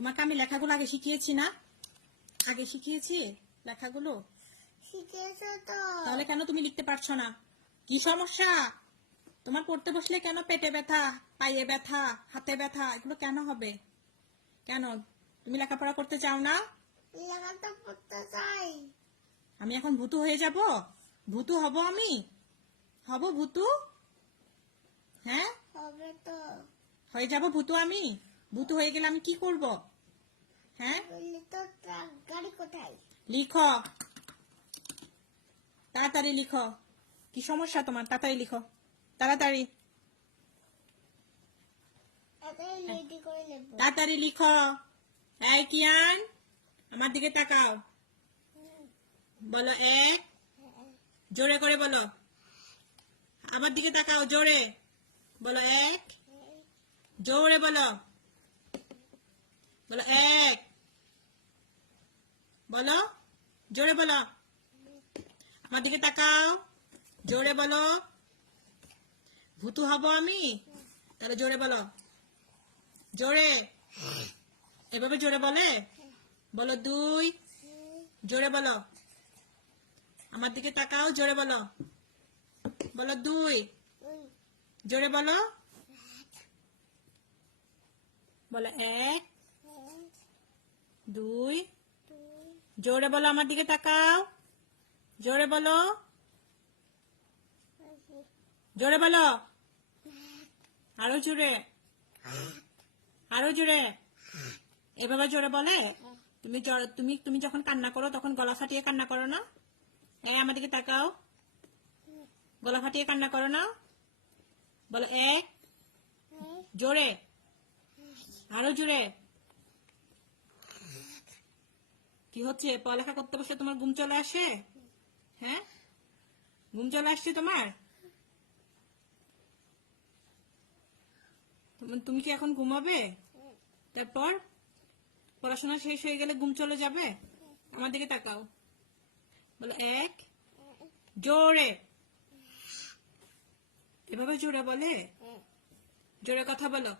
তোমাকে আমি লেখাগুলো আগে শিখিয়েছি না? আগে শিখিয়েছি লেখাগুলো? শিখেছো তো। তাহলে কেন তুমি লিখতে পারছ না? কি সমস্যা? তোমার পড়তে বসলে কেন পেটে ব্যথা পায়ে ব্যথা হাতে ব্যথা এগুলো কেন হবে? কেন? তুমি লেখাপড়া করতে চাও না? আমি এখন ভূতু হয়ে যাব? ভূতু হব আমি? হব ভূতু? হ্যাঁ? হবে তো। হয়ে যাব ভূতু আমি? ভূতু হয়ে গেলে আমি কি করব? হ্যাঁ? গাড়ি কোথায়? লিখো। তাড়াতাড়ি লিখো। কি সমস্যা তোমার? তাড়াতাড়ি লিখো। তাড়াতাড়ি। তাড়াতাড়ি লিখো। এই কিয়ান আমার দিকে তাকাও। বলো এক। জোরে করে বলো। আমার দিকে তাকাও জোরে। বলো এক। জোরে বলো। বলো এক। বলো জোরে বলো। আমার দিকে তাকাও জোরে বলো। ভুতু হব আমি? তাহলে জোরে বলো। জোরে। এভাবে জোরে বলে? বলো দুই। জোরে বলো। আমার দিকে তাকাও জোরে বলো। বলো দুই। জোরে বলো। বলো এক। দুই, জোরে বলো আমার দিকে তাকাও। জোরে বলো। জোরে বলো। আরও জোরে। আরও জোরে। এভাবে জোরে বলে? তুমি তুমি তুমি যখন কান্না করো তখন গলা ফাটিয়ে কান্না করো না? এ আমার দিকে তাকাও। গলা ফাটিয়ে কান্না করো না? বলো এক, জোরে। আরও জোরে। কি হচ্ছে? পড়ালেখা করতে বসে তোমার ঘুম চলে আসে? হ্যাঁ? ঘুম চলে আসছে তোমার, তুমি- কি এখন ঘুমাবে? তারপর? পড়াশোনা শেষ হয়ে গেলে ঘুম চলে যাবে? আমার দিকে তাকাও। বলো, এক, জোরে। এভাবে জোরে বলে? জোরে কথা বলো।